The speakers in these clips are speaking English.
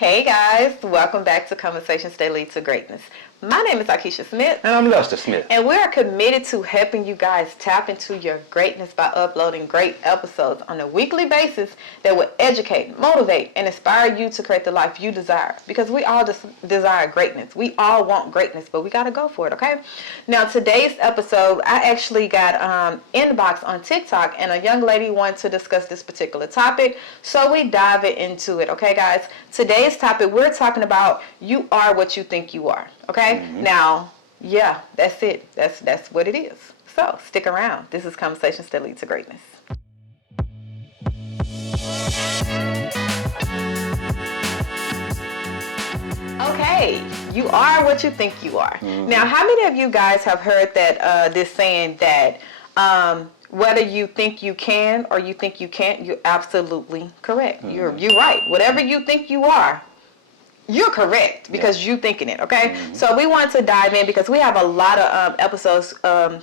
Hey guys, welcome back to Conversations That Lead to Greatness. My name is Akeisha Smith. And I'm Lester Smith. And we are committed to helping you guys tap into your greatness by uploading great episodes on a weekly basis that will educate, motivate, and inspire you to create the life you desire. Because we all desire greatness. We all want greatness, but we got to go for it, okay? Now, today's episode, I actually got inbox on TikTok, and a young lady wanted to discuss this particular topic, so we dive into it, okay, guys? Today's topic, we're talking about you are what you think you are. Okay, Now, yeah, that's it. That's what it is. So stick around. This is Conversations That Lead to Greatness. Okay, you are what you think you are. Now, how many of you guys have heard that this saying that whether you think you can or you think you can't, you're absolutely correct. You're right. Whatever you think you are, you're correct because you're thinking it, okay? So we want to dive in because we have a lot of episodes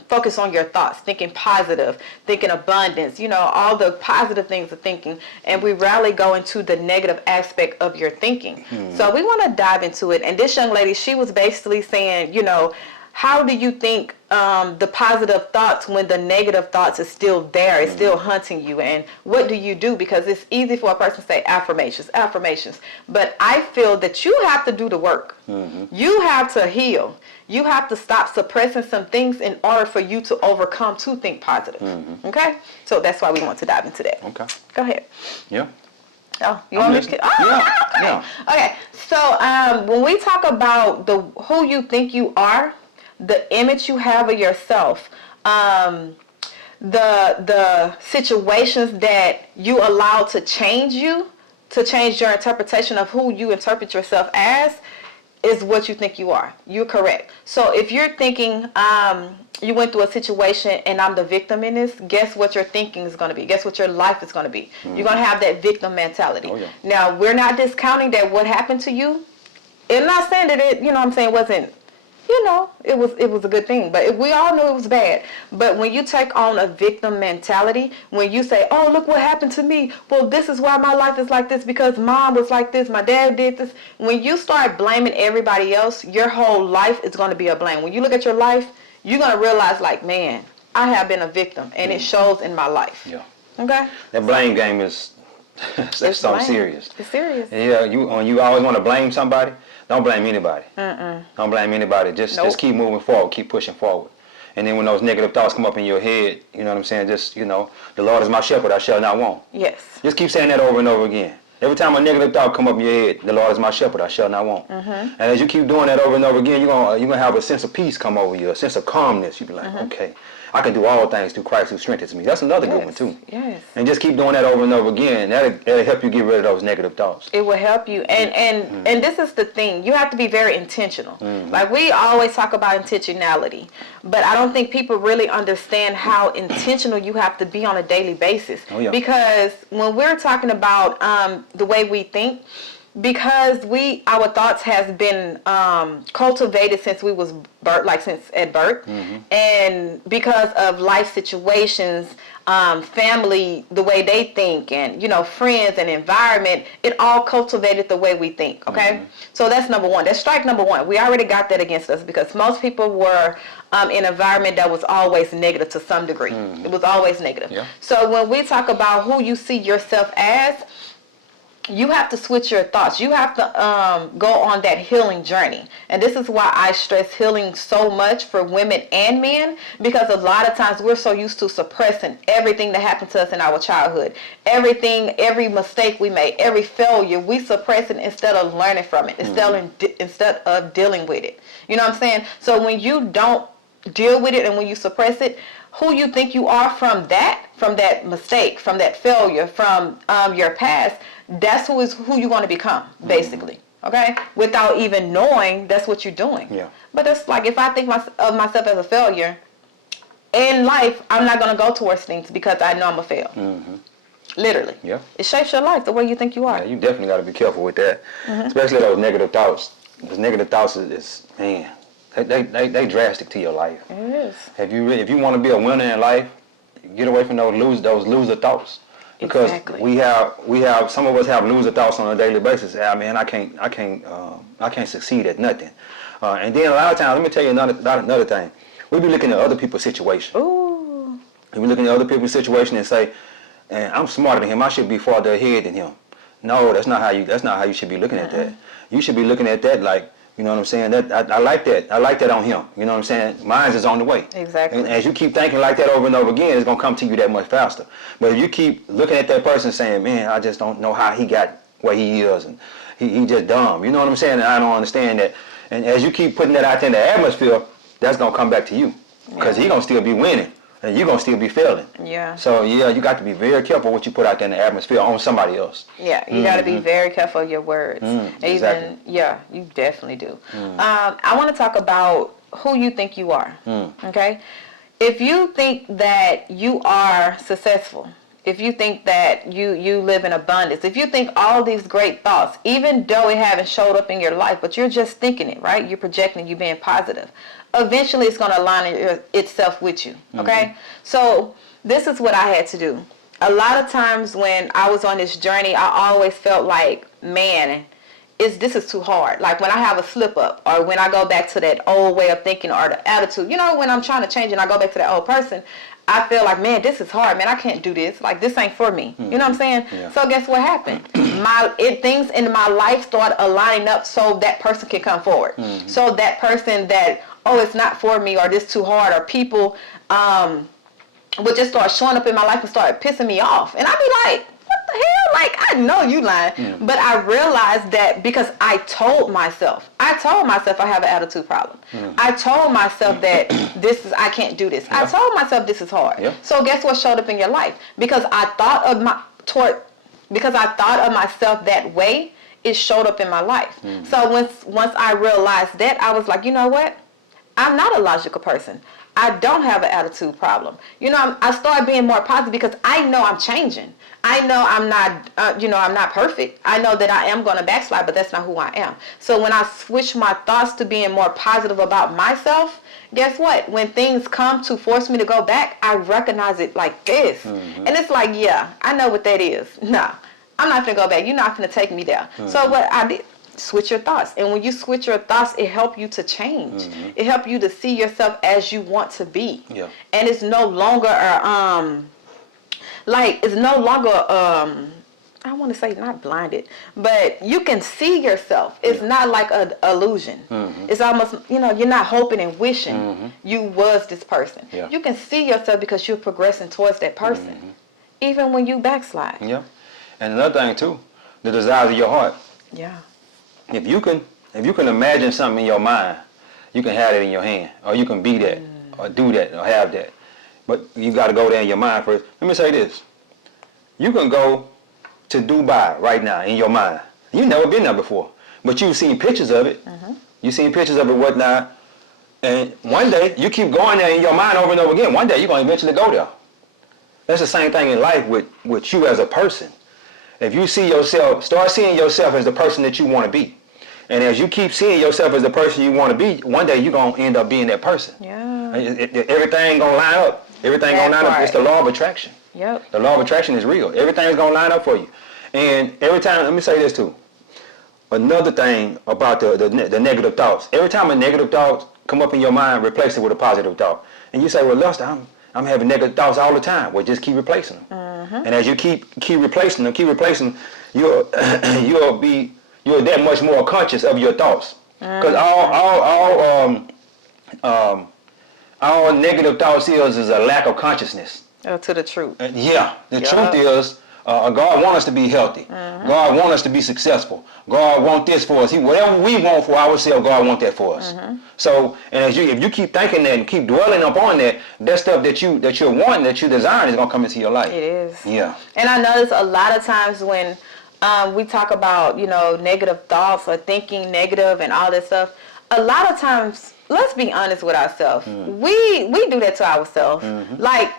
focused on your thoughts, thinking positive, thinking abundance, all the positive things of thinking, and we rarely go into the negative aspect of your thinking. So we want to dive into it, and this young lady, she was basically saying, how do you think the positive thoughts when the negative thoughts is still there, it's still hunting you, and what do you do? Because it's easy for a person to say affirmations, but I feel that you have to do the work. You have to heal. You have to stop suppressing some things in order for you to overcome to think positive. Okay? So that's why we want to dive into that. Okay. Go ahead. Yeah. Oh, you want me to? Okay. Okay. So when we talk about who you think you are, the image you have of yourself, the situations that you allow to change your interpretation of who you interpret yourself as, is what you think you are. You're correct. So if you're thinking you went through a situation and I'm the victim in this, guess what your thinking is going to be? Guess what your life is going to be? You're going to have that victim mentality. Now, we're not discounting that what happened to you. I'm not saying that it, wasn't, it was a good thing, but we all knew it was bad. But when you take on a victim mentality, when you say, oh, look what happened to me. Well, this is why my life is like this because mom was like this, my dad did this. When you start blaming everybody else, your whole life is going to be a blame. When you look at your life, you're going to realize like, man, I have been a victim and it shows in my life. Yeah. Okay? That blame game is that's something serious. It's serious. Yeah, when you always want to blame somebody, don't blame anybody. Don't blame anybody. Just keep moving forward, keep pushing forward. And then when those negative thoughts come up in your head, you know what I'm saying? Just, the Lord is my shepherd, I shall not want. Yes. Just keep saying that over and over again. Every time a negative thought come up in your head, the Lord is my shepherd, I shall not want. And as you keep doing that over and over again, you're gonna have a sense of peace come over you, a sense of calmness. You'll be like, okay, I can do all things through Christ who strengthens me. That's another good one too. Yes. And just keep doing that over and over again. That'll help you get rid of those negative thoughts. It will help you. And this is the thing. You have to be very intentional. Like we always talk about intentionality, but I don't think people really understand how intentional you have to be on a daily basis. Because when we're talking about the way we think, because our thoughts has been cultivated since we was since at birth, and because of life situations, family, the way they think, and friends and environment, it all cultivated the way we think. Okay, so that's number one. That's strike number one. We already got that against us because most people were in an environment that was always negative to some degree. It was always negative. So when we talk about who you see yourself as, you have to switch your thoughts. You have to go on that healing journey. And this is why I stress healing so much for women and men, because a lot of times we're so used to suppressing everything that happened to us in our childhood. Every mistake we made, every failure, we suppress it instead of learning from it, instead of dealing with it. You know what I'm saying? So when you don't deal with it and when you suppress it, who you think you are from that mistake, from that failure, from your past, that's who you're going to become, basically. Okay? Without even knowing that's what you're doing. Yeah. But it's like if I think of myself as a failure, in life, I'm not going to go towards things because I know I'm a fail. Literally. Yeah. It shapes your life the way you think you are. Yeah, you definitely got to be careful with that. Especially those negative thoughts. Those negative thoughts is man, they drastic to your life. It is. If you want to be a winner in life, get away from those loser thoughts. Because Exactly. we have some of us have loser thoughts on a daily basis. Ah, man, I can't succeed at nothing. And then a lot of times, let me tell you another thing. We be looking at other people's situation. Ooh. We be looking at other people's situation and say, "Man, I'm smarter than him. I should be farther ahead than him." No, that's not how you should be looking at that. You should be looking at that like, you know what I'm saying? That I like that. I like that on him. You know what I'm saying? Mine is on the way. Exactly. And as you keep thinking like that over and over again, it's gonna come to you that much faster. But if you keep looking at that person saying, "Man, I just don't know how he got where he is, and he just dumb." You know what I'm saying? And I don't understand that. And as you keep putting that out there in the atmosphere, that's gonna come back to you, because he gonna still be winning, and you're gonna still be failing. Yeah. So yeah, you got to be very careful what you put out there in the atmosphere on somebody else. Yeah, you got to be very careful of your words. Exactly. Yeah, you definitely do. I want to talk about who you think you are. Okay, if you think that you are successful, if you think that you live in abundance, if you think all these great thoughts, even though it haven't showed up in your life, but you're just thinking it, right? You're projecting, you being positive. Eventually, it's going to align itself with you. Okay, so this is what I had to do. A lot of times when I was on this journey, I always felt like, man, this is too hard. Like when I have a slip up, or when I go back to that old way of thinking or the attitude, you know, when I'm trying to change and I go back to that old person, I feel like, man, this is hard. Man, I can't do this. Like, this ain't for me. You know what I'm saying? Yeah. So guess what happened? Things in my life start aligning up so that person can come forward. So that person that, oh, it's not for me, or this too hard, or people would just start showing up in my life and start pissing me off. And I'd be like, what the hell? Like, I know you lying. But I realized that because I told myself I have an attitude problem. I told myself that I can't do this. I told myself this is hard. Yep. So guess what showed up in your life? Because I thought of myself that way, it showed up in my life. So once I realized that, I was like, you know what? I'm not a logical person. I don't have an attitude problem. You know, I started being more positive because I know I'm changing. I know I'm not, I'm not perfect. I know that I am going to backslide, but that's not who I am. So when I switch my thoughts to being more positive about myself, guess what? When things come to force me to go back, I recognize it like this. And it's like, yeah, I know what that is. No, I'm not going to go back. You're not going to take me there. So what I did, switch your thoughts. And when you switch your thoughts, it helps you to change. It helps you to see yourself as you want to be. Yeah. And it's no longer I want to say not blinded, but you can see yourself. It's not like an illusion. It's almost, you're not hoping and wishing you was this person. Yeah. You can see yourself because you're progressing towards that person, even when you backslide. Yeah. And another thing too, the desires of your heart. Yeah. If you can imagine something in your mind, you can have it in your hand, or you can be that, or do that, or have that. But you got to go there in your mind first. Let me say this: you can go to Dubai right now in your mind. You've never been there before, but you've seen pictures of it. You've seen pictures of it, whatnot. And one day you keep going there in your mind over and over again. One day you're gonna eventually go there. That's the same thing in life with you as a person. If you see yourself, start seeing yourself as the person that you want to be. And as you keep seeing yourself as the person you want to be, one day you're going to end up being that person. Yeah. Everything going to line up. Everything going to line up. It's the law of attraction. Yep. The law of attraction is real. Everything's going to line up for you. And every time, let me say this too. Another thing about the negative thoughts. Every time a negative thought come up in your mind, replace it with a positive thought. And you say, well, Lester, I'm having negative thoughts all the time. Well, just keep replacing them. And as you keep replacing them, you're that much more conscious of your thoughts. Because all negative thoughts is a lack of consciousness. To the truth. The truth is, God wants us to be healthy. God wants us to be successful. God wants this for us. Whatever we want for ourselves, God wants that for us. So, and if you keep thinking that and keep dwelling upon that stuff that you're wanting, that you're desiring, is gonna come into your life. It is. Yeah. And I notice a lot of times when we talk about negative thoughts or thinking negative and all this stuff, a lot of times, let's be honest with ourselves. We do that to ourselves. Like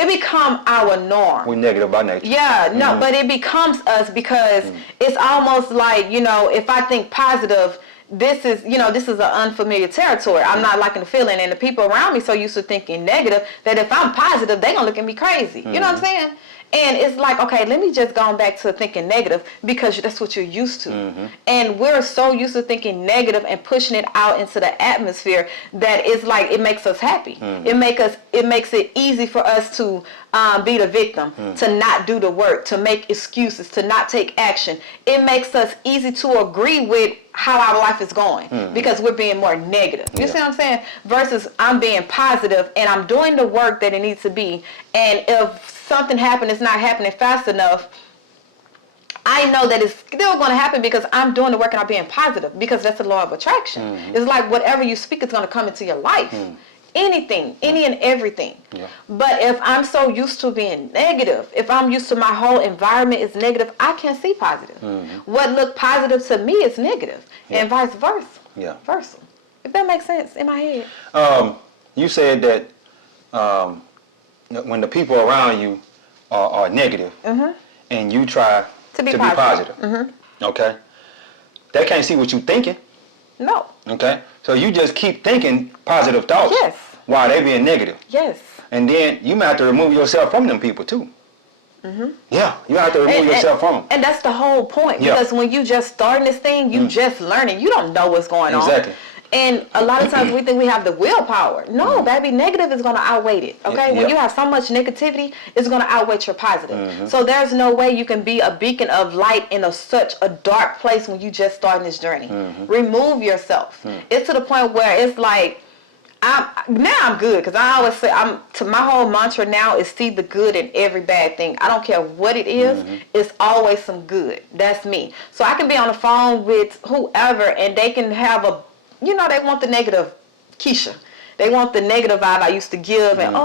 it become our norm. We're negative by nature. Yeah, no, but it becomes us because it's almost like, if I think positive, this is an unfamiliar territory. I'm not liking the feeling, and the people around me so used to thinking negative that if I'm positive, they're going to look at me crazy. You know what I'm saying? And it's like, okay, let me just go back to thinking negative because that's what you're used to. And we're so used to thinking negative and pushing it out into the atmosphere that it's like it makes us happy. It makes it easy for us to be the victim, to not do the work, to make excuses, to not take action. It makes us easy to agree with how our life is going because we're being more negative. You see what I'm saying? Versus I'm being positive and I'm doing the work that it needs to be. And if something happened, it's not happening fast enough, I know that it's still going to happen because I'm doing the work and I'm being positive because that's the law of attraction. It's like whatever you speak is going to come into your life. Anything, any and everything. But if I'm so used to being negative, if I'm used to my whole environment is negative, I can't see positive. What looked positive to me is negative, and vice versa. Versa. If that makes sense in my head. You said that when the people around you are negative, and you try to be positive, okay, they can't see what you're thinking. No. Okay, so you just keep thinking positive thoughts. Yes. While they being negative. Yes. And then you might have to remove yourself from them people too. Yeah, you have to remove yourself from them. And that's the whole point. Because when you just starting this thing, you just learning. You don't know what's going on. Exactly. And a lot of times we think we have the willpower. No, baby, negative is going to outweigh it. Okay? When you have so much negativity, it's going to outweigh your positive. So there's no way you can be a beacon of light in such a dark place when you just starting this journey. Remove yourself. It's to the point where it's like, I'm good because I always say my whole mantra now is see the good in every bad thing. I don't care what it is. It's always some good. That's me. So I can be on the phone with whoever and they can have they want the negative Keisha. They want the negative vibe I used to give and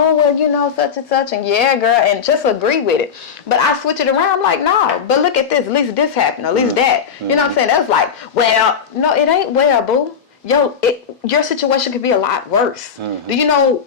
such and such and yeah girl and just agree with it. But I switch it around like no, but look at this, at least this happened, at least that. You know what I'm saying? That's like, well, no, it ain't well, boo. Your situation could be a lot worse. Do you know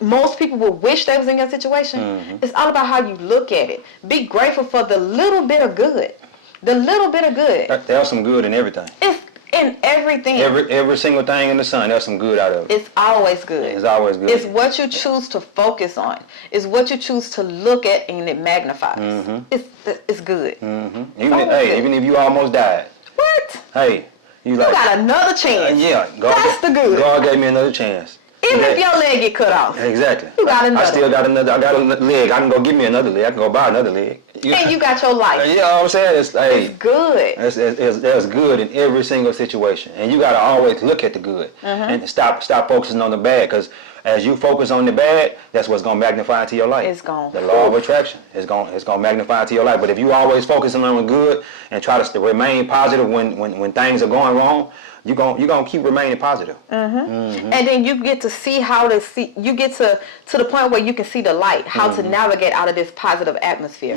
most people would wish they was in your situation? It's all about how you look at it. Be grateful for the little bit of good. The little bit of good. There's some good in everything. It's in everything. Every single thing in the sun, there's some good out of it. It's always good. It's always good. It's what you choose to focus on. It's what you choose to look at and it magnifies. It's good. Even if you almost died. What? Hey. You got another chance. That's the good. God gave me another chance. Even if your leg get cut off. Exactly. You got another. I still got another. I got a leg. I can go give me another leg. I can go buy another leg. And you got your life. You know what I'm saying? It's good. There's good in every single situation. And you got to always look at the good. And stop focusing on the bad. Because as you focus on the bad, that's what's going to magnify into your life. It's going. The law of attraction. It's going to magnify into your life. But if you always focusing on the good and try to remain positive when things are going wrong, you're gonna keep remaining positive. And then you get to see you get to the point where you can see the light, how to navigate out of this positive atmosphere.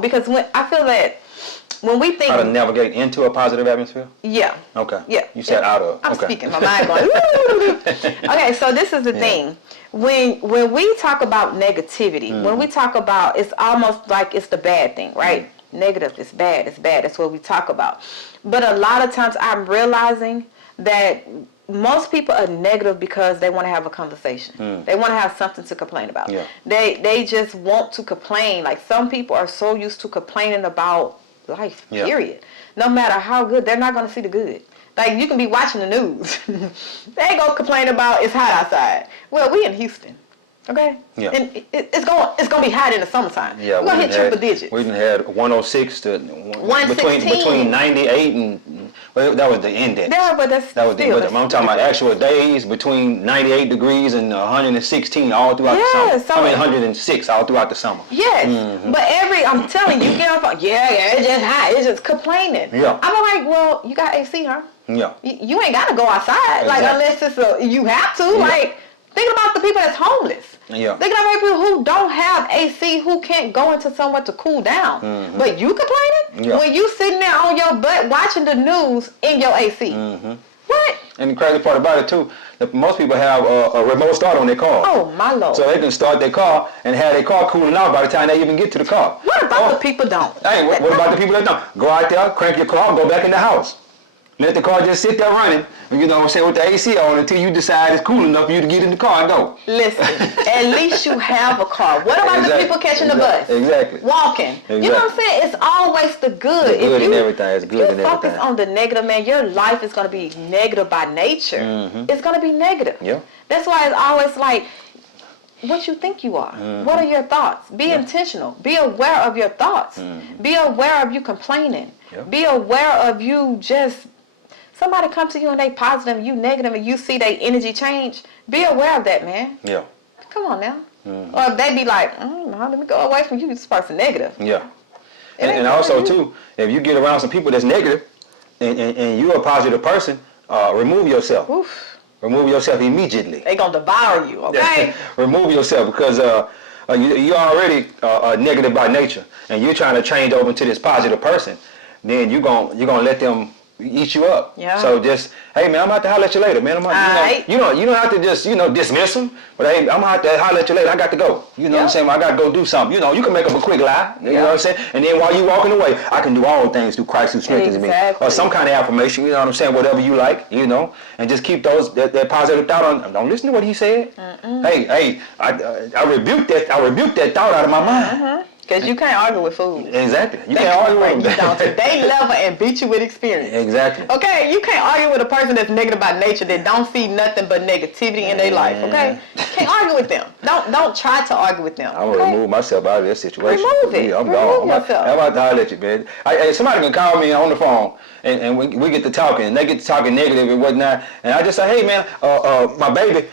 Because when I feel that when we think how to navigate into a positive atmosphere. Okay. You said out of. I'm speaking my mind going. Okay, so this is the thing. When we talk about negativity, when we talk about, it's almost like it's the bad thing, right? Negative, it's bad. That's what we talk about. But a lot of times I'm realizing that most people are negative because they want to have a conversation. They want to have something to complain about. They just want to complain. Like some people are so used to complaining about life, period. No matter how good, they're not going to see the good. Like you can be watching the news. They go complain about it's hot outside. Well, we in Houston. Okay? And it's gonna be hot in the summertime. We're gonna hit triple digits. We done had 106 to 116. between 98 and that was the index. Yeah, but that's that was still, I'm talking about actual days between 98 degrees and 116 all throughout the summer. 106 all throughout the summer. Yes. But I'm telling you, get up on it's just hot. It's just complaining. I'm like, well, you got AC, huh? You ain't gotta go outside. Like unless it's you have to. Like think about the people that's homeless. Think about people who don't have AC, who can't go into somewhere to cool down. But you complaining? When you sitting there on your butt watching the news in your AC. What? And the crazy part about it too, that most people have a remote start on their car. Oh my Lord. So they can start their car and have their car cooling out by the time they even get to the car. What about the people don't? Hey, what about the people that don't? Go out there, crank your car, go back in the house. Let the car just sit there running, you know what I'm saying, with the AC on until you decide it's cool enough for you to get in the car and go. Listen, at least you have a car. What about the people catching the bus? Exactly. Walking. Exactly. You know what I'm saying? It's always the good. The good in everything. It's good in everything. If you focus everything. on the negative, man, your life is going to be negative by nature. It's going to be negative. Yeah. That's why it's always like, what you think you are. What are your thoughts? Be intentional. Be aware of your thoughts. Be aware of you complaining. Be aware of you just, somebody come to you and they positive, you negative, and you see their energy change. Be aware of that, man. Yeah. Come on now. Or if they be like, let me go away from you, this person negative. Yeah. And also, too, if you get around some people that's negative and you're a positive person, remove yourself. Oof. Remove yourself immediately. They gonna devour you, okay? Remove yourself because you're already negative by nature, and you're trying to change over into this positive person. Then you're gonna let them eat you up. Yeah. So just, hey man, I'm about to holler at you later, man. You don't have to just dismiss them, but hey, I'm about to holler at you later. I got to go. You know what I'm saying? I got to go do something. You can make up a quick lie. You know what I'm saying? And then while you walking away, I can do all things through Christ who strengthens me. Or some kind of affirmation. You know what I'm saying? Whatever you like. And just keep that positive thought on. Don't listen to what he said. Hey, I rebuked that. I rebuked that thought out of my mind. Because you can't argue with fools. Exactly. You can't argue with them. Down to their level and beat you with experience. Exactly. Okay, you can't argue with a person that's negative by nature that don't see nothing but negativity in their life. Okay, can't argue with them. Don't try to argue with them. I'm gonna remove myself out of this situation. Remove it. I'm Remove gone. yourself. I'm about to holler at you, man. Somebody can call me on the phone and we get to talking and they get to talking negative and whatnot. And I just say, hey man, my baby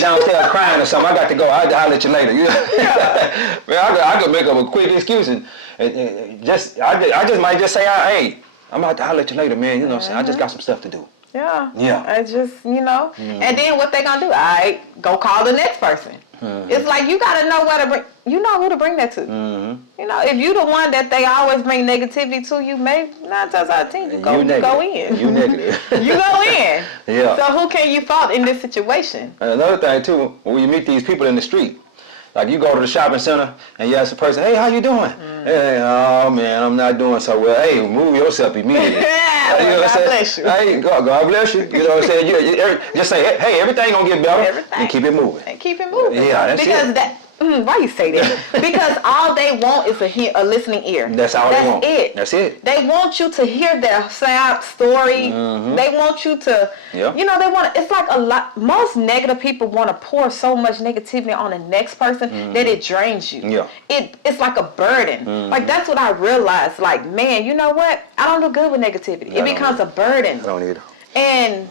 downstairs crying or something. I got to go. I'll holler at you later. Man, I could make up a quick excuse and I just might just say, hey, I'm about to holler at you later, man. You know what I'm saying? I just got some stuff to do. Yeah. I just, and then what they gonna do? All right, go call the next person. It's like you gotta know where to bring. You know who to bring that to. If you the one that they always bring negativity to, you may 9 times out of 10 you go in. You negative. You go in. Yeah. So who can you fault in this situation? And another thing too, when you meet these people in the street. Like you go to the shopping center and you ask the person, hey, how you doing? Hey, oh man, I'm not doing so well. Hey, move yourself immediately. God bless you. Hey, God bless you. You know what I'm saying? You just say, hey, everything gonna get better. And keep it moving. And keep it moving. Yeah, that's because it. Why you say that? Because all they want is a listening ear. That's all they want. That's it. They want you to hear their sad story. They want you to, they want. It's like a lot. Most negative people want to pour so much negativity on the next person that it drains you. Yeah. It's like a burden. Like that's what I realized. Like, man, you know what? I don't do good with negativity. It becomes a burden. I don't either. And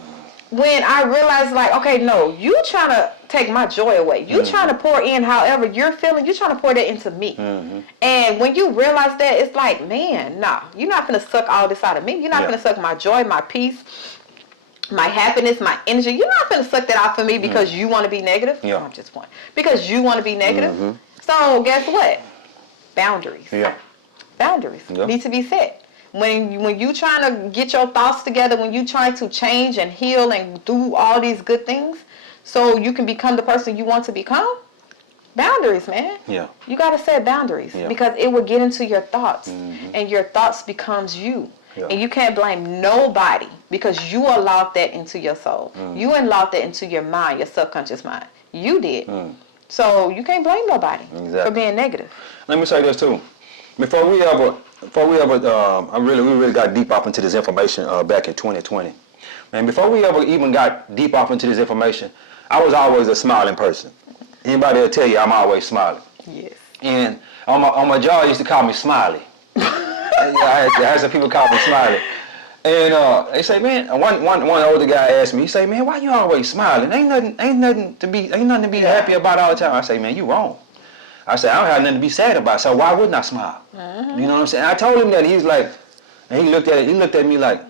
when I realized, like, okay, no, you trying to take my joy away. You trying to pour in however you're feeling. You trying to pour that into me. And when you realize that, it's like, man, nah, you're not going to suck all this out of me. You're not going to suck my joy, my peace, my happiness, my energy. You're not going to suck that out for me because you want to be negative. Yeah. I'm just one. Because you want to be negative. So guess what? Boundaries. Yeah. Boundaries need to be set. When you trying to get your thoughts together, when you trying to change and heal and do all these good things so you can become the person you want to become, boundaries, man. Yeah. You got to set boundaries because it will get into your thoughts and your thoughts becomes you. Yeah. And you can't blame nobody because you allowed that into your soul. You allowed that into your mind, your subconscious mind. You did. So you can't blame nobody for being negative. Let me say this too. Before we ever, we really got deep off into this information back in 2020. And before we ever even got deep off into this information, I was always a smiling person. Anybody will tell you I'm always smiling. Yes. And on my job, they used to call me Smiley. I had some people call me Smiley. And they say, man, one older guy asked me, he say, man, why you always smiling? Ain't nothing to be happy about all the time. I say, man, you wrong. I said, I don't have nothing to be sad about, so why wouldn't I smile? You know what I'm saying? I told him that, he's like, and he looked at me like,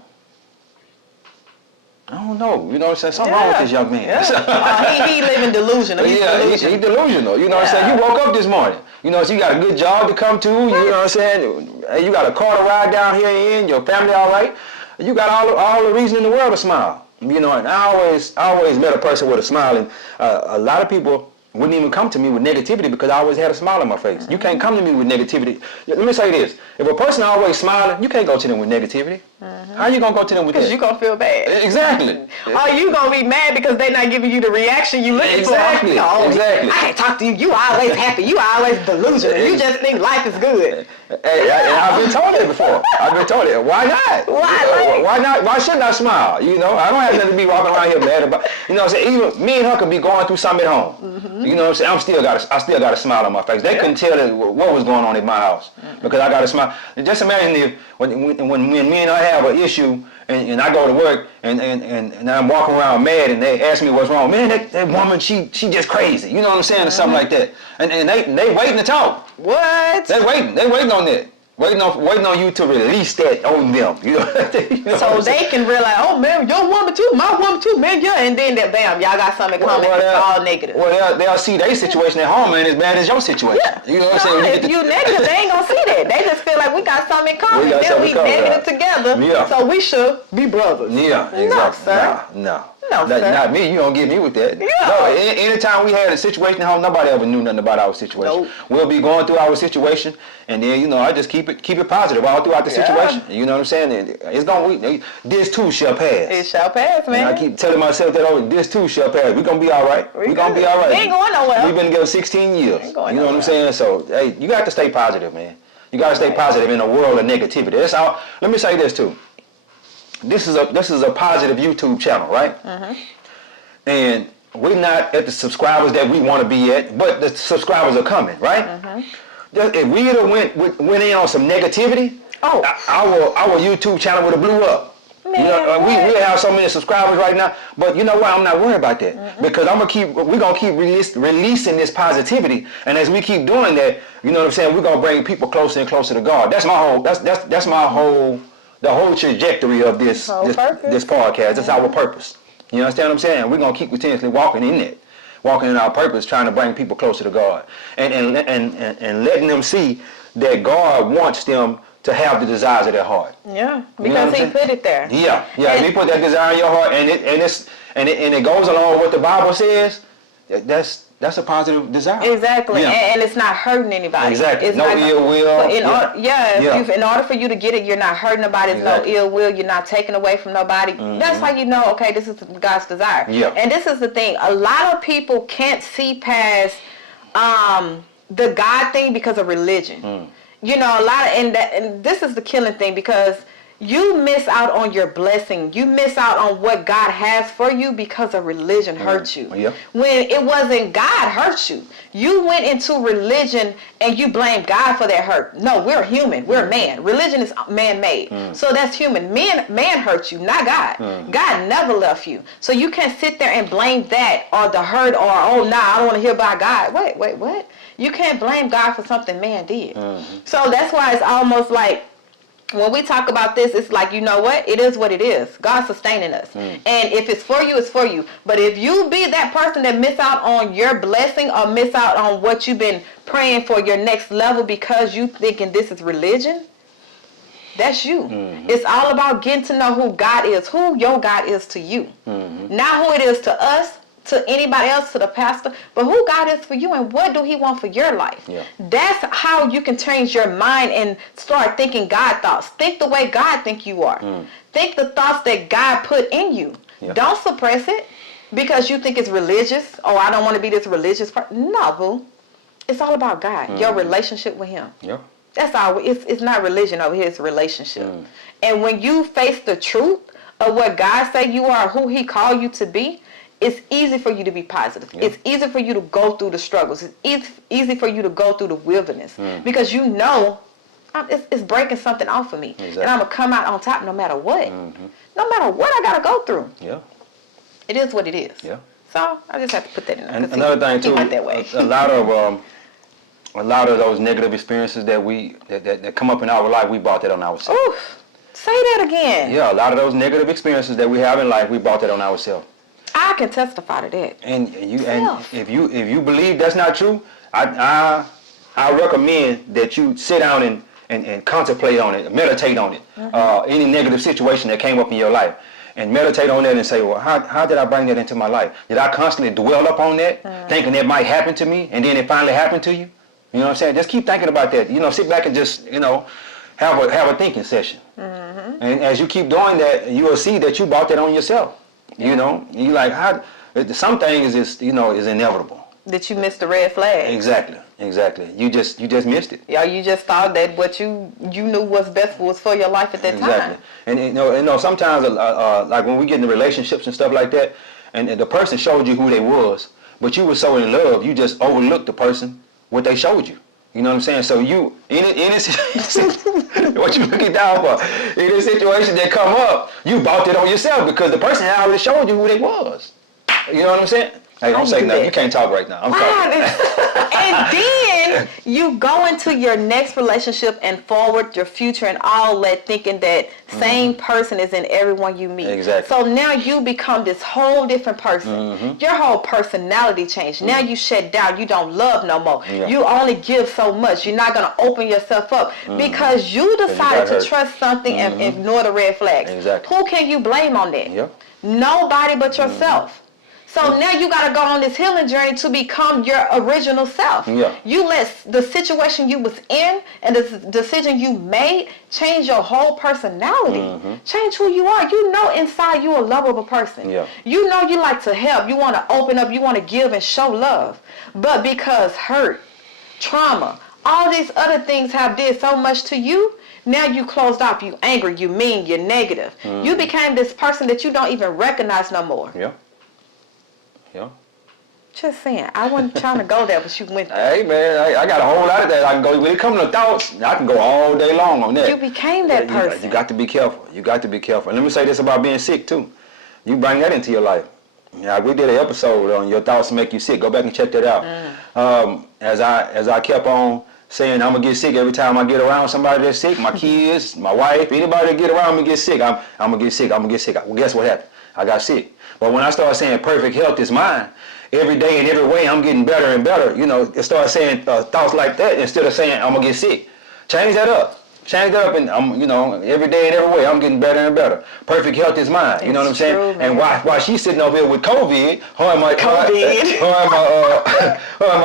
I don't know, you know what I'm saying? Something wrong with this young man. Yeah. He living delusional. He's delusional. He's delusional, you know what I'm saying? You woke up this morning, you know, so you got a good job to come to, you know what I'm saying? You got a car to ride down here in, your family all right? You got all the reason in the world to smile. You know, and I always met a person with a smile, and a lot of people wouldn't even come to me with negativity because I always had a smile on my face. You can't come to me with negativity. Let me say this. If a person always smiling, you can't go to them with negativity. How you gonna go to them with that? Because you're going to feel bad. Exactly. Or you going to be mad because they're not giving you the reaction you looking Exactly. for. No, Exactly. I can't talk to you. You always happy. You always delusional. You just think life is good. Hey, and I've been told it before. I've been told it. Why not? Why not? Why shouldn't I smile? You know, I don't have nothing to be walking around here mad about. You know what I'm saying? Even me and her could be going through something at home. You know what I'm saying? I still got a smile on my face. They couldn't tell what was going on in my house because I got a smile. And just imagine if when me and her have an issue and I go to work and I'm walking around mad and they ask me what's wrong. Man, that woman, she just crazy. You know what I'm saying? Or something like that. And they waiting to talk. What? They waiting on that. Waiting on you to release that on them. You know So they can realize, oh man, your woman too, my woman too, man, yeah, and then that bam, y'all got something in common. It's all negative. Well, they'll see their situation at home ain't as bad as your situation. Yeah. You know what I'm saying? If you negative, they ain't gonna see that. They just feel like we got something in common. Then we negative together. Yeah. So we should be brothers. Yeah, exactly. No, sir. No. No, sir. Not me. You don't get me with that. Yeah. No, anytime we had a situation at home, nobody ever knew nothing about our situation. Nope. We'll be going through our situation, and then I just keep it positive all throughout the situation. You know what I'm saying? It's gonna this too shall pass. It shall pass, man. And I keep telling myself that this too shall pass. We're gonna be all right. We're gonna be all right. We ain't going nowhere. We've been together 16 years. You know what nowhere. I'm saying? So hey, you got to stay positive, man. You got to stay positive in a world of negativity. That's all. Let me say this too. This is a positive YouTube channel, right? And we're not at the subscribers that we want to be at, but the subscribers are coming, right? If we had went in on some negativity, our YouTube channel would have blew up. Man, we have so many subscribers right now, but you know what? I'm not worried about that because we're gonna keep releasing this positivity, and as we keep doing that, you know what I'm saying? We're gonna bring people closer and closer to God. That's my whole. That's my whole. The whole trajectory of this podcast. That's our purpose. You understand what I'm saying? We're gonna keep continuously walking in it, walking in our purpose, trying to bring people closer to God, and letting them see that God wants them to have the desires of their heart. Yeah, because He put it there. Yeah. He put that desire in your heart, and it goes along with what the Bible says. That's a positive desire. Exactly, and it's not hurting anybody. Exactly, it's no ill will. In order for you to get it, you're not hurting nobody. Exactly. No ill will. You're not taking away from nobody. That's how you know. Okay, this is God's desire. Yeah. And this is the thing. A lot of people can't see past the God thing because of religion. You know, and this is the killing thing because you miss out on your blessing. You miss out on what God has for you because of religion hurt you. Yeah. When it wasn't God hurt you. You went into religion and you blame God for that hurt. No, we're human. We're man. Religion is man-made. So that's human. Man hurt you, not God. God never left you. So you can't sit there and blame that or the hurt or, I don't want to hear about God. Wait, what? You can't blame God for something man did. So that's why it's almost like, when we talk about this, it's like, you know what? It is what it is. God's sustaining us. And if it's for you, it's for you. But if you be that person that miss out on your blessing or miss out on what you've been praying for your next level because you thinking this is religion, that's you. It's all about getting to know who God is, who your God is to you. Not who it is to us, to anybody else, to the pastor, but who God is for you and what do He want for your life. That's how you can change your mind and start thinking God thoughts. Think the way God think you are. Think the thoughts that God put in you. Don't suppress it because you think it's religious. Oh, I don't want to be this religious person. No, boo. It's all about God, your relationship with Him. That's all. It's not religion over here, it's relationship. And when you face the truth of what God say you are, who He called you to be, it's easy for you to be positive. It's easy for you to go through the struggles. It's easy for you to go through the wilderness because you know it's breaking something off of me. And I'm going to come out on top no matter what. No matter what I got to go through. It is what it is. So I just have to put that in there. And another thing too, that way. a lot of those negative experiences that come up in our life, we brought that on ourselves. Oof, say that again. Yeah, a lot of those negative experiences that we have in life, we brought that on ourselves. I can testify to that. And if you believe that's not true, I recommend that you sit down and contemplate on it, meditate on it. Any negative situation that came up in your life, and meditate on that and say, well, how did I bring that into my life? Did I constantly dwell upon that, thinking that might happen to me, and then it finally happened to you? You know what I'm saying? Just keep thinking about that. Sit back and just have a thinking session. And as you keep doing that, you will see that you brought that on yourself. You know, you like how some things is is inevitable. That you missed the red flag. Exactly. You just missed it. Yeah, you just thought that what you knew was best was for your life at that time. And sometimes like when we get in relationships and stuff like that, and the person showed you who they was, but you were so in love, you just overlooked the person what they showed you. You know what I'm saying? So you in what you looking down for? In this situation that come up, you bought it on yourself because the person had already showed you who they was. You know what I'm saying? Hey, don't say nothing. You can't talk right now. I'm talking. And then you go into your next relationship and forward your future and all that, thinking that same person is in everyone you meet. Exactly. So now you become this whole different person. Your whole personality changed. Now you shut down. You don't love no more. Yeah. You only give so much. You're not going to open yourself up because you decided to trust something and ignore the red flags. Exactly. Who can you blame on that? Yep. Nobody but yourself. So now you got to go on this healing journey to become your original self. Yeah. You let the situation you was in and the decision you made change your whole personality. Change who you are. You know inside you're a lovable person. Yeah. You know you like to help. You want to open up. You want to give and show love. But because hurt, trauma, all these other things have did so much to you, now you closed off. You angry. You mean. You're negative. You became this person that you don't even recognize no more. Yeah. Yeah. Just saying, I wasn't trying to go there, but you went there. Hey man, I got a whole lot of that I can go. When it comes to thoughts, I can go all day long on that. You became that person. You got to be careful. You got to be careful. And let me say this about being sick too. You bring that into your life. Yeah, we did an episode on your thoughts make you sick. Go back and check that out. As I kept on saying I'm gonna get sick every time I get around somebody that's sick, my kids, my wife, anybody that get around me get sick, I'm gonna get sick. I'm gonna get sick. Well, guess what happened? I got sick. But when I started saying perfect health is mine, every day and every way I'm getting better and better. It started saying thoughts like that instead of saying I'm gonna get sick. Change that up. Change that up, and every day and every way I'm getting better and better. Perfect health is mine. You know what I'm saying? True, and while she's sitting over here with COVID, her and my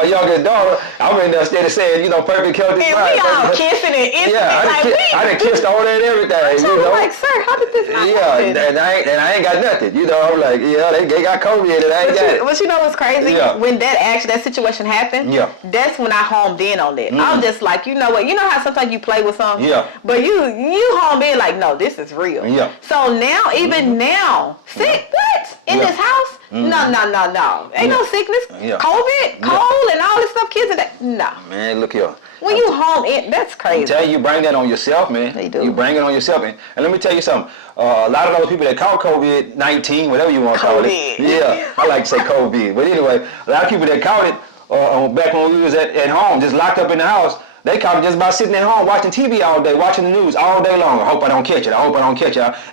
youngest daughter, I'm in there instead of saying perfect health is mine. And we all kissing and itching. I done kissed all that and everything. I'm like, sir, how did this happen? Yeah, and I ain't got nothing. I'm like, they got COVID and I ain't got it. But you know what's crazy? Yeah. When that situation happened, that's when I homed in on that. I was just like, you know what? You know how sometimes you play with something? Yeah. But you home in like, no, this is real. Yeah. So now, even now, sick, what? In this house? No. Ain't no sickness. Yeah. COVID, cold, and all this stuff, kids and that. No. Man, look here. When you home in, that's crazy. I'm telling you, bring that on yourself, man. They do. You bring it on yourself. And let me tell you something. A lot of those people that caught COVID-19, whatever you want to call it. Yeah, I like to say COVID. But anyway, a lot of people that caught it back when we was at home, just locked up in the house, they caught it just by sitting at home watching TV all day, watching the news all day long. I hope I don't catch it.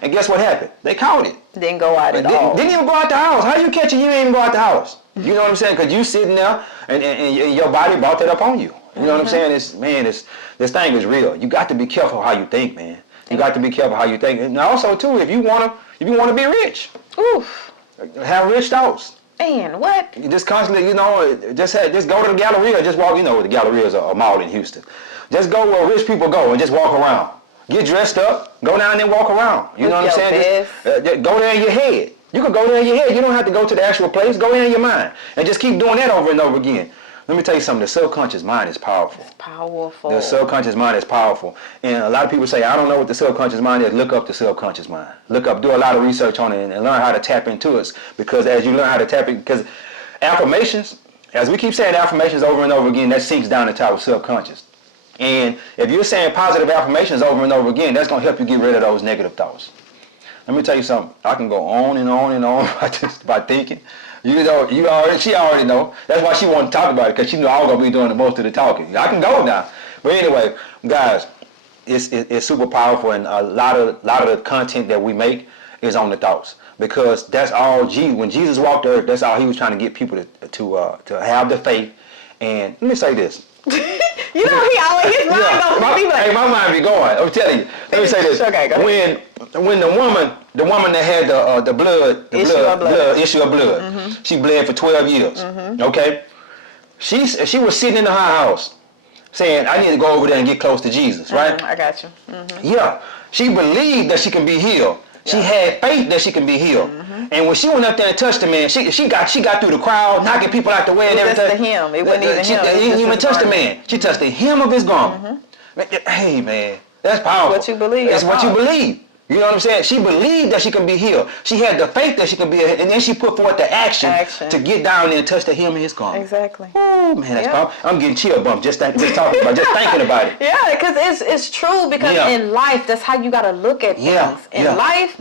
And guess what happened? They caught it. Didn't go out at all. Didn't even go out the house. How you catch it? You ain't even go out the house. You know what I'm saying? Because you sitting there and your body brought that up on you. You know what I'm saying? This thing is real. You got to be careful how you think, man. You got to be careful how you think. And also too, if you wanna be rich, have rich thoughts. Man, what? You just constantly, just go to the Galleria, just walk. The Galleria is a mall in Houston. Just go where rich people go and just walk around. Get dressed up, go down there and walk around. You know what I'm saying? Just go there in your head. You can go there in your head. You don't have to go to the actual place. Go there in your mind and just keep doing that over and over again. Let me tell you something. The subconscious mind is powerful. It's powerful. The subconscious mind is powerful. And a lot of people say, I don't know what the subconscious mind is. Look up the subconscious mind. Do a lot of research on it and learn how to tap into it. Because as you learn how to tap it, because affirmations, as we keep saying affirmations over and over again, that sinks down into our subconscious. And if you're saying positive affirmations over and over again, that's going to help you get rid of those negative thoughts. Let me tell you something. I can go on and on and on by thinking. She already know. That's why she wanted to talk about it, because she knew I was gonna be doing the most of the talking. I can go now. But anyway, guys, it's super powerful, and a lot of the content that we make is on the thoughts, because that's all. When Jesus walked the earth, that's all he was trying to get people to have the faith. And let me say this. He always his mind goes. My mind be going. I'm telling you. Let me say this. Okay, go ahead. When the woman that had the issue of blood, she bled for 12 years. Okay, she was sitting in her house saying, "I need to go over there and get close to Jesus." Right? I got you. Yeah, She believed that she can be healed. She had faith that she can be healed. And when she went up there and touched the man, she got through the crowd, knocking people out the way and It was everything. just the hem. It wasn't even She him. It was didn't just even his touch the garment. man. She touched the hem of his garment. Hey man, that's powerful. What you believe, It's that's what you powerful. believe. You know what I'm saying? She believed that she can be healed. She had the faith that she can be healed. And then she put forth the action to get down there and touch the hem of his garment. Exactly. Oh man, that's Yeah. powerful. I'm getting chill bumps just talking about, just thinking about it. Yeah, because it's true. Because Yeah. in life, that's how you got to look at things. Yeah, In yeah. life,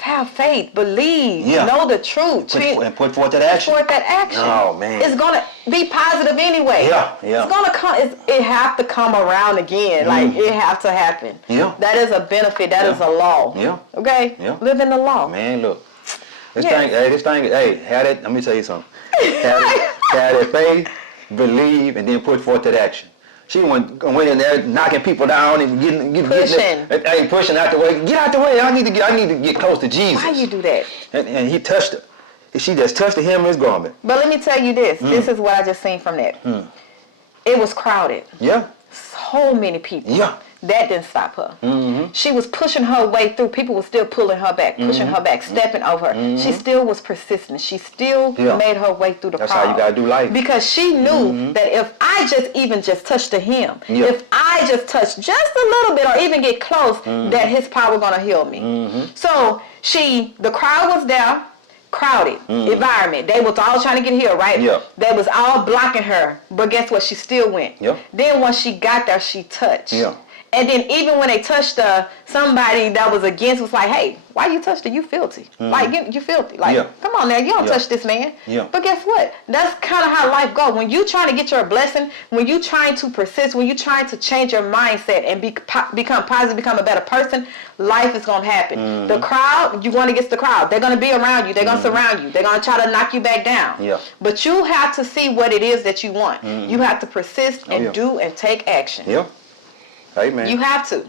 have faith, believe, Yeah. know the truth, And put forth that action. forth that action. Oh, man. It's gonna be positive anyway. Yeah, yeah. It's gonna come. It have to come around again. Like it have to happen. Yeah. That is a benefit. That is Yeah. a law. Yeah. Okay. Yeah. Live in the law. Man, look. This Yes. thing, have that, let me tell you something. Have that faith, believe, and then put forth that action. She went in there knocking people down and pushing out the way. Get out the way. I need to get close to Jesus. Why you do that? And he touched her. She just touched the hem of his garment. But let me tell you this. This is what I just seen from that. It was crowded. Yeah. So many people. Yeah. That didn't stop her. She was pushing her way through. People were still pulling her back, pushing her back, stepping over her. She still was persistent. She still made her way through the crowd. That's how you gotta do life. Because she knew that if I just touch the hem, Yeah. if I just touch just a little bit or even get close, that his power gonna heal me. So the crowd was there. Crowded environment. They was all trying to get healed, right? Yeah. They was all blocking her. But guess what? She still went. Yeah. Then once she got there, she touched. Yeah. And then even when they touched her, somebody that was against was like, hey, why you touched her? You filthy. Like, you filthy. Like, Yeah. come on now, you don't Yeah. touch this man. Yeah. But guess what? That's kind of how life goes. When you trying to get your blessing, when you trying to persist, when you trying to change your mindset and become positive, become a better person, life is going to happen. The crowd, you're going against the crowd. They're going to be around you. They're going to surround you. They're going to try to knock you back down. Yeah. But you have to see what it is that you want. You have to persist and yeah. do and take action. Yeah. Hey man. You have to.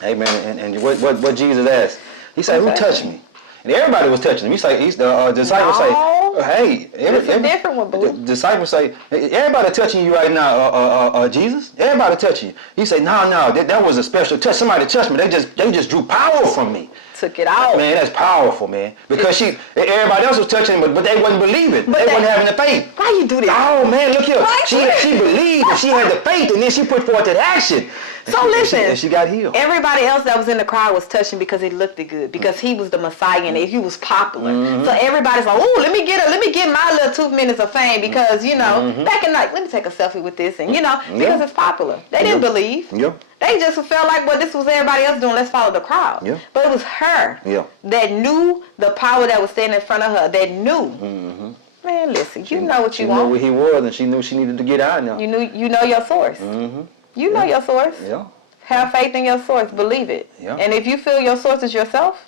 Hey man, and what Jesus asked? He said, "Who touched me?" And everybody was touching him. The disciples No. say, "Hey, It's a different one, boo. The disciples say, "Hey, everybody touching you right now, Jesus. Everybody touching you." He said, "No, that was a special touch. Somebody touched me. They just drew power from me." Took it out. Man, that's powerful, man. Because everybody else was touching him, but they wasn't believing. They wasn't having the faith. Why you do that? Oh man, look here. Why? She believed and she had the faith, and then she put forth that action. So listen, and she got healed. Everybody else that was in the crowd was touching because he looked good, because he was the Messiah and he was popular. So everybody's like, "Oh, let me get my little 2 minutes of fame because back in let me take a selfie with this and because it's popular." They didn't believe. Yeah. They just felt like, well, this was everybody else doing. Let's follow the crowd. Yeah. But it was her that knew the power that was standing in front of her. That knew. Man, listen, you know what you She want. knew where he was, and she knew she needed to get out now. You know your source. You know your source. Yeah. Have faith in your source. Believe it. Yeah. And if you feel your source is yourself,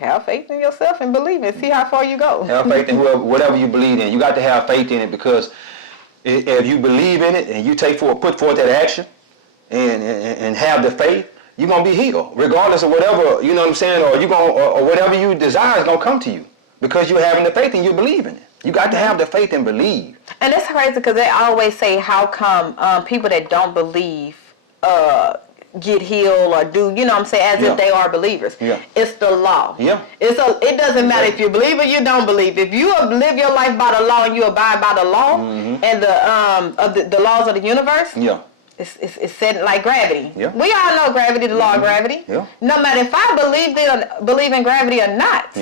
have faith in yourself and believe it. See how far you go. Have faith in whatever you believe in. You got to have faith in it, because if you believe in it and you put forth that action and have the faith, you're gonna be healed, regardless of whatever, you know what I'm saying, or whatever you desire is gonna come to you, because you're having the faith and you believe in it. You got to have the faith and believe. And that's crazy because they always say, how come people that don't believe get healed or do, you know what I'm saying, as if they are believers. Yeah. It's the law. Yeah. It doesn't matter if you believe or you don't believe. If you live your life by the law and you abide by the law and the laws of the universe, it's set like gravity. Yeah. We all know gravity, the law of gravity. Yeah. No matter if I believe in gravity or not,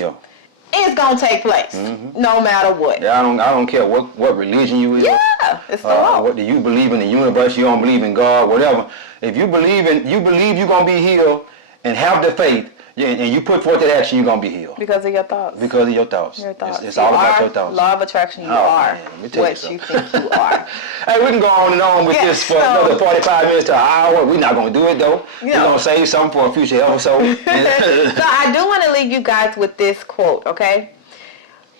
it's gonna take place, no matter what. Yeah, I don't care what religion you is. Yeah, it's the law. What do you believe in the universe? You don't believe in God, whatever. If you believe you're gonna be healed and have the faith, and you put forth that action, you're gonna be healed. Because of your thoughts. Because of your thoughts. Your thoughts. It's all about your thoughts. Law of attraction, you are man, let me tell you what you think you are. Hey, we can go on and on with this for another 45 minutes to an hour. We're not going to do it, though. We're going to save something for a future episode. So I do want to leave you guys with this quote, okay?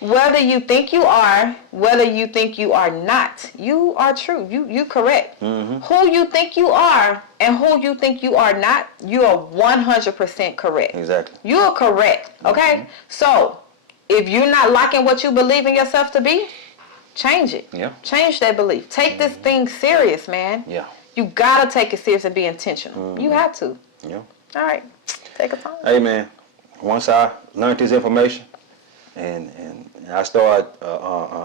Whether you think you are, whether you think you are not, you are true. You correct. Who you think you are and who you think you are not, you are 100% correct. Exactly. You are correct, okay? So if you're not liking what you believe in yourself to be, change it. Yeah. Change that belief. Take this thing serious, man. Yeah. You gotta take it serious and be intentional. You have to. You know? All right. Take us home. Hey, man, once I learned this information and I started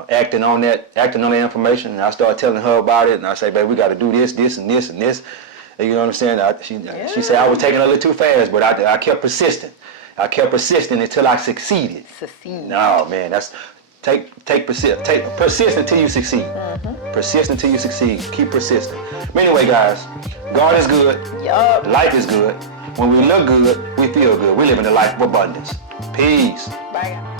acting on that information, and I started telling her about it, and I say, babe, we got to do this, this, and this, and this. You know what I'm saying? She said I was taking a little too fast, but I kept persisting. I kept persisting until I succeeded. No, man, that's persist until you succeed. Persist until you succeed. Keep persisting. But anyway, guys, God is good. Yup. Life is good. When we look good, we feel good. We live in a life of abundance. Peace. Bye.